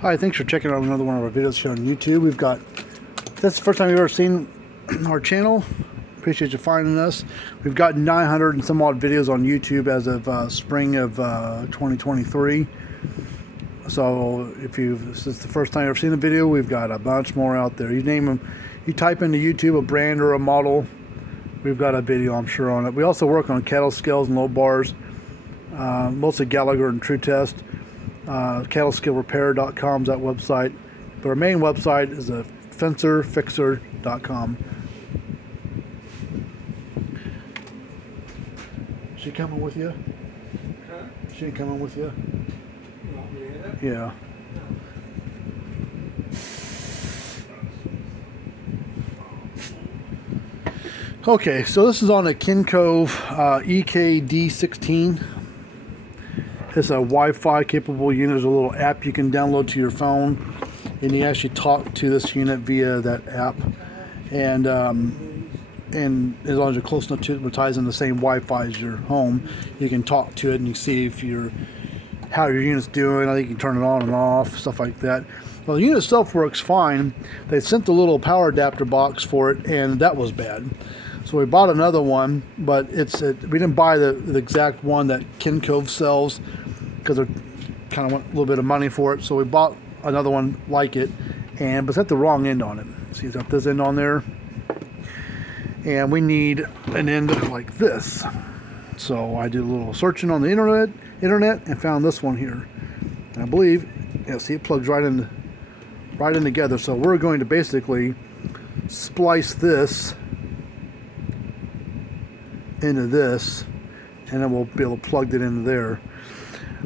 Hi, thanks for checking out another one of our videos here on YouTube. That's the first time you've ever seen our channel. Appreciate you finding us. We've got 900 and some odd videos on YouTube as of spring of 2023. So if this is the first time you've ever seen a video, we've got a bunch more out there. You name them, you type into YouTube a brand or a model, we've got a video, I'm sure, on it. We also work on cattle scales and low bars, mostly Gallagher and Tru-Test. Cattlescalerepair.com is that website, but our main website is a fencerfixer.com. She coming with you? Huh? She ain't coming with you? You want me to hit it? Yeah. Okay, so this is on a Kencove EKD16. It's a Wi-Fi capable unit. There's a little app you can download to your phone, and you actually talk to this unit via that app. And as long as you're close enough to it, it ties in the same Wi-Fi as your home. You can talk to it and you see how your unit's doing. I think you can turn it on and off, stuff like that. Well, the unit itself works fine. They sent the little power adapter box for it, and that was bad. So we bought another one, but we didn't buy the exact one that Kencove sells because they kind of want a little bit of money for it. So we bought another one like it, but it's got the wrong end on it. See, it's got this end on there, and we need an end like this. So I did a little searching on the internet and found this one here. And I believe, yeah, see, it plugs right in together. So we're going to basically splice this into this, and then we'll be able to plug it into there.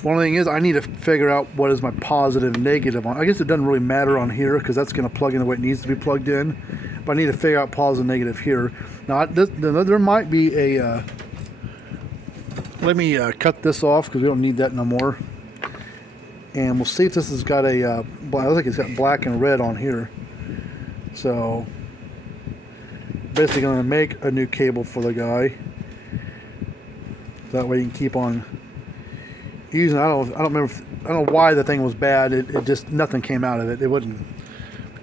One thing is, I need to figure out what is my positive and negative on. I guess it doesn't really matter on here because that's going to plug in the way it needs to be plugged in. But I need to figure out positive and negative here. Now there might be a. Let me cut this off because we don't need that no more. And we'll see if this has got a. I think it's got black and red on here. So basically, going to make a new cable for the guy. That way you can keep on using. I don't remember. I don't know why the thing was bad. It just, nothing came out of it. It wouldn't.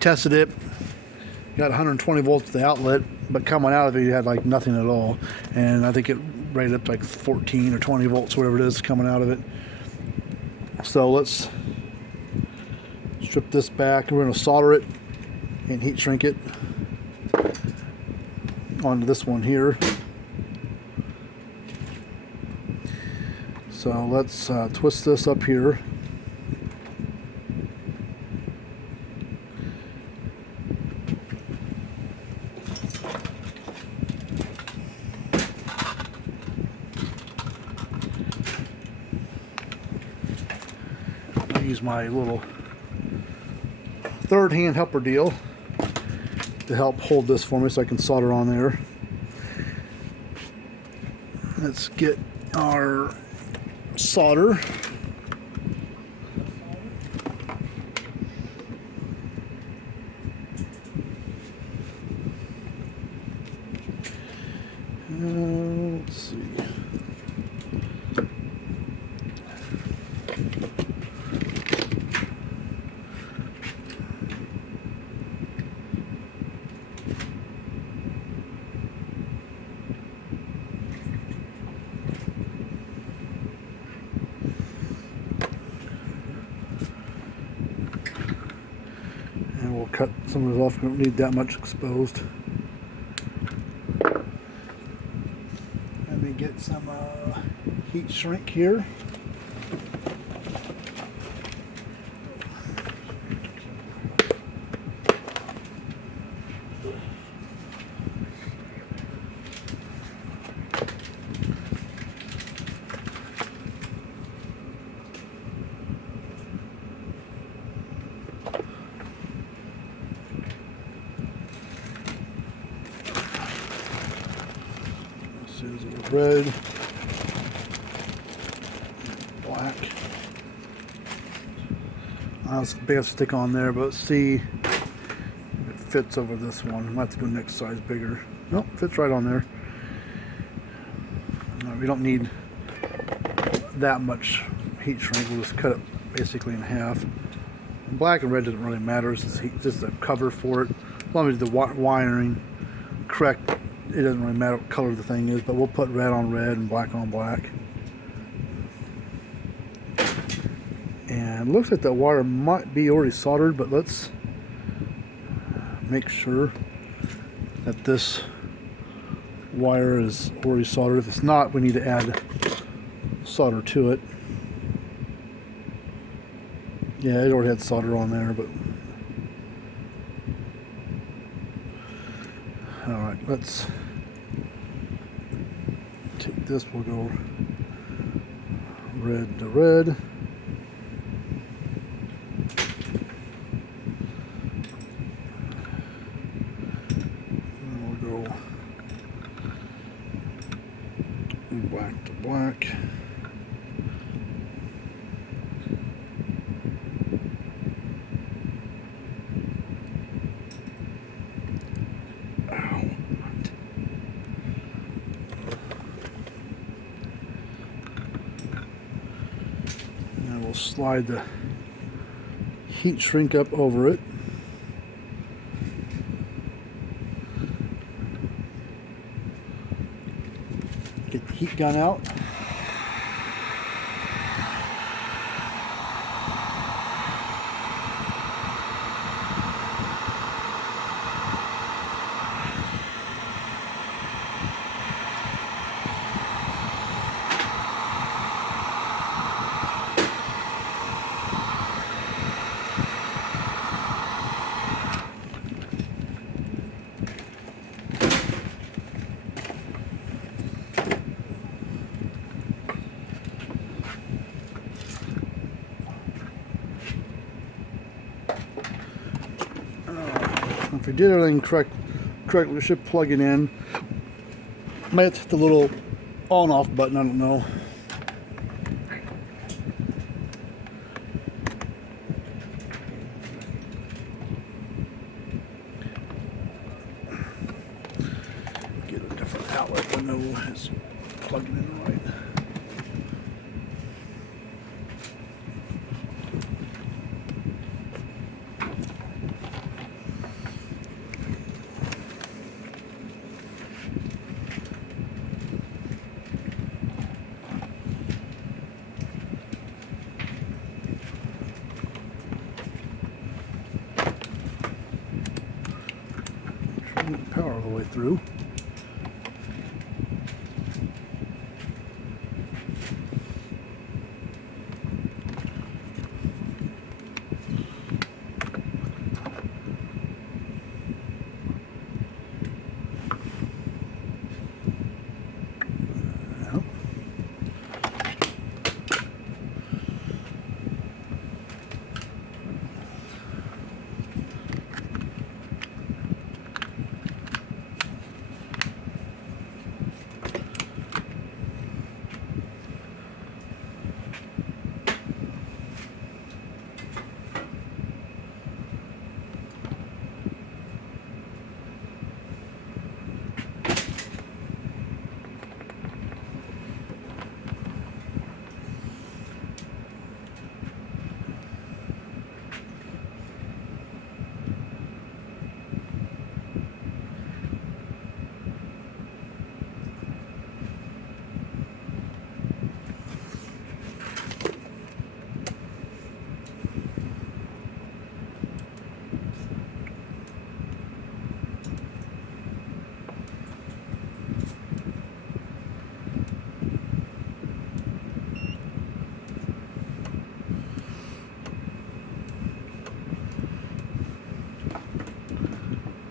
Tested it. Got 120 volts to the outlet, but coming out of it, you had like nothing at all. And I think it rated up to like 14 or 20 volts, whatever it is, coming out of it. So let's strip this back. We're going to solder it and heat shrink it onto this one here. So let's twist this up here. I'll use my little third hand helper deal to help hold this for me so I can solder on there. Let's get our solder. Let's see. And we'll cut some of this off. We don't need that much exposed. Let me get some heat shrink here. There's a red, black. That's a big stick on there, but let's see if it fits over this one. I might have to go next size bigger. Nope, fits right on there. We don't need that much heat shrink. We'll just cut it basically in half. Black and red doesn't really matter. It's just a cover for it. As long as the wiring correct, it doesn't really matter what color the thing is. But we'll put red on red and black on black. And it looks like that wire might be already soldered, but let's make sure that this wire is already soldered. If it's not, we need to add solder to it. Yeah, it already had solder on there, but alright, let's take this, we'll go red to red. And we'll go black to black. We'll slide the heat shrink up over it. Get the heat gun out. If we did everything correctly, we should plug it in. Might have to hit the little on-off button, I don't know. Get a different outlet to know it's plugging in right. Power all the way through.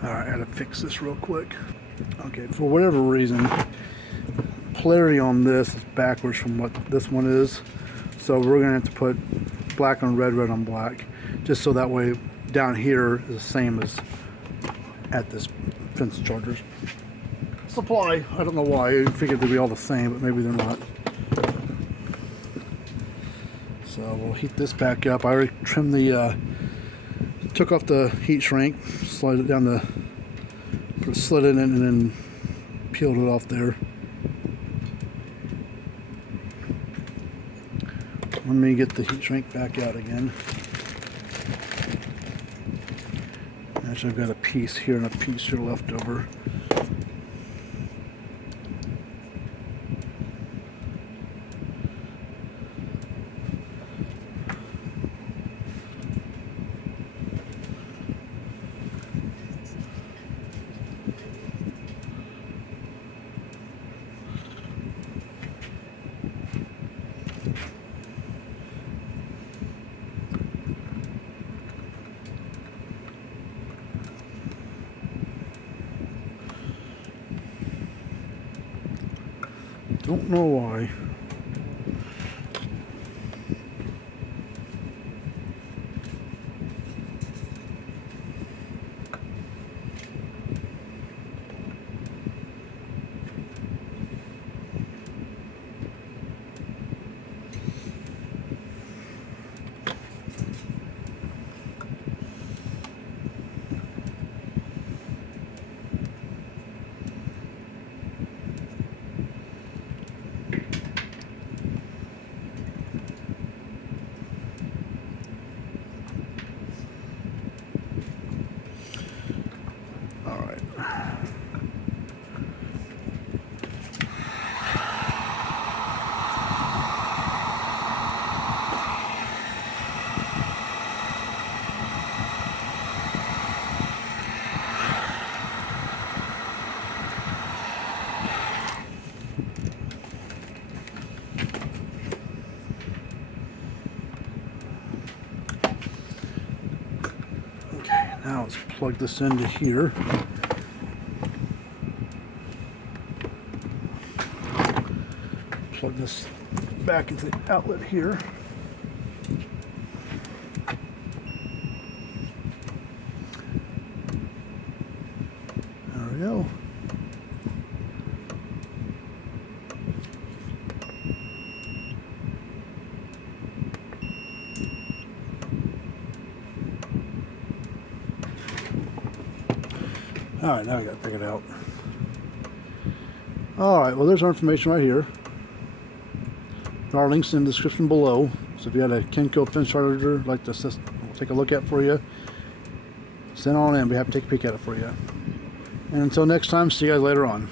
Alright, I gotta fix this real quick. Okay, for whatever reason, polarity on this is backwards from what this one is. So we're gonna have to put black on red, red on black, just so that way down here is the same as at this fence chargers supply. I don't know why. I figured they'd be all the same, but maybe they're not. So we'll heat this back up. I already trimmed the took off the heat shrink, slid it down the, slid it in, and then peeled it off there. Let me get the heat shrink back out again. Actually, I've got a piece here and a piece here left over. Don't know why. Now let's plug this into here. Plug this back into the outlet here. There we go. All right, now we got to pick it out. All right, well, there's our information right here. There are links in the description below. So if you had a Kencove fence charger like this, we'll take a look at for you. Send on in. We'll be happy to take a peek at it for you. And until next time, see you guys later on.